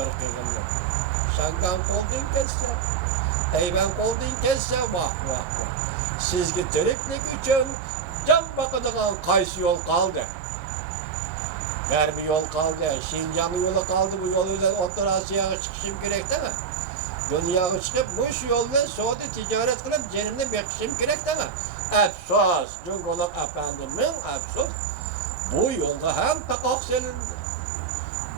bir kıyımlı. Şangan koldun kesse, Tayvan koldun kesse, vah vah vah. Sizgi tiriklik üçün can bakıdığın kaysı yol kaldı. Garbi yol kaldı, Şincan yolu kaldı, bu yoluyla Orta Asya'ya çıkışım gerek değil mi? Dünyaya çıkıp bu şu yoldan Suudi ticaret kılıp cenimde bekişim gerek değil mi? Efsus, Cungoluk efendimin efsus. Bu yolda hem takak selindi.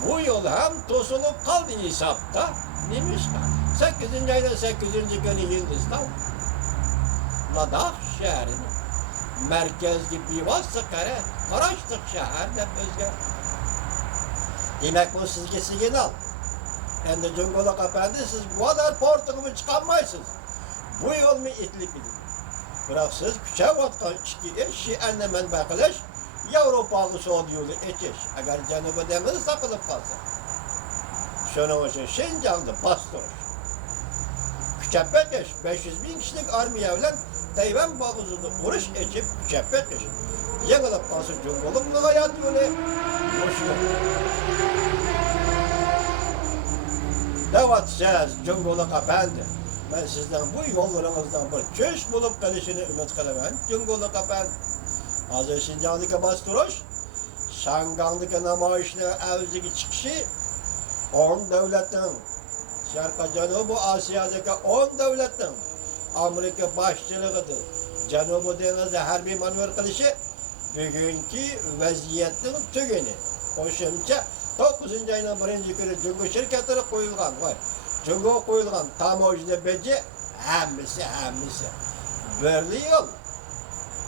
Bu yol hem tosulup kaldı hesapta. Neymiş ki? 8. ayda 8. günü Hindistan. Ladakh şehrini. Merkez gibi vasıkare. Karaçtık şehirde özgür. Demek bu sizge signal. Hem de Cungoluk efendi siz bu kadar portuğumu çıkarmaysınız. Bu yol mu itlik bilin? Bırak siz küçük vatka çıkıyor, şi annemen bakılış, Avrupa'lı Suudi yolu geçiş. Eğer Cenab-ı Deniz takılıp kalsa. Şunun için Şincan'da bastırır. Küçük bekleş, 500 bin kişilik armiye ile Tayvan bağızını vuruş geçip küçük bekleş. Yanılıp kalsa Cungoluk'la hayat yolu boşuyor. Davat siz Cungoluk efendi. Ben sizden bu yollarınızdan bir çöş bulup gelişini ümit kılamam. Cungoluk efendi. Hazır Şincan'daki bastırış, Şangan'daki namayışlı evzdeki çıkışı 10 devletin, Şarkı Canubu Asya'daki 10 devletin Amerika başçılığıdır. Canubu Deniz'de harbi manevr kılışı bugünkü vaziyetin tügeni. Koşumça 9. ayının 1. günü Cungo şirketleri koyulgan var. Cungo koyulgan tamojda beci hemmisi. Böyle yol.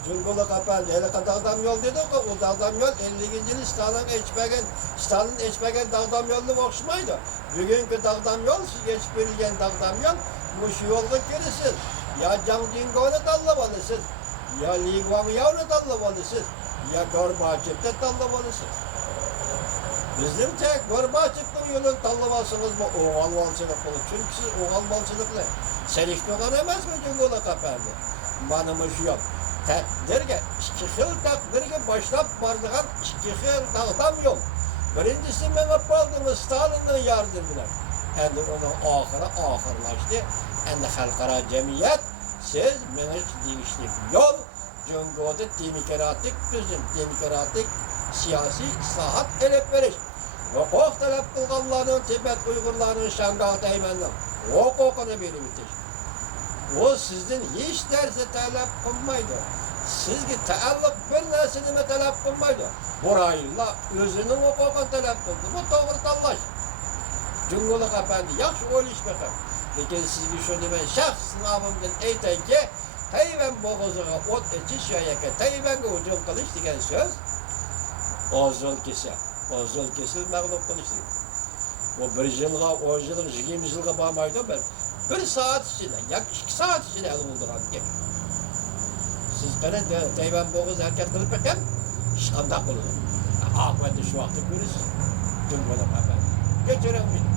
Cungoluk efendi, hele dağdam yol dedi ki, o dağdam yol 50. yıl Stalin içmegen dağdam yolunu okşamaydı. Bugünkü dağdam yol, siz geçip verilgen dağdam yol, bu yolda gerisiz. Ya Cangjingo'nu dallamalısınız, ya Li Guangyou'nu dallamalısınız, ya Gorbaçev'de dallamalısınız. Bizim tek Gorbaçev'in yolunu dallamalısınız mı? Oğal balçılık olur. Çünkü siz oğal balçılıkla Selif dönemez mi Cungoluk efendi? Manımız yok. Takdirge, iki yıl takdirge başlap bardığan iki yıl dağdam yok. Birincisi menip aldığımız Stalin'in yardımıyla. Endi onun ahırlaştı. Endi halkara cemiyet, siz menip değiştik yol, Cungo'da demokratik düzüm, demokratik siyasi islahat talep veriş. Hukuk talep kılganlarının, Tibet Uygurlarının, Şangay Tayvan'ın hukukunu verip bitiş. O sizden hiç derse talep kılmaydı. Sizge taalluq bir narsani talep kılmaydı. Burayla özünün hukukunu talep kıldı. Bu doğru tanlaş. Cungoluk efendi yaxşı oylaş bakın. Lekin sizge şunu ben şahs sınavımdan aytayım ki, Tayvan boğazıga ot içiş yoki Tayvanga hujum qilish degan so'z ozul kesil mag'lub qilish. O 1 yılga, 10 yılga, 20 yılga bormaydi. Bir saat içinde, yak 2 saat içinde hal bo'ldigan gap. Siz qarang, Tayvan bo'g'iz harakat qilib ekan, hech qanday bo'ladi. Oqibatda shu vaqtda ko'rasiz. Jumbola efendi. Kechiring meni.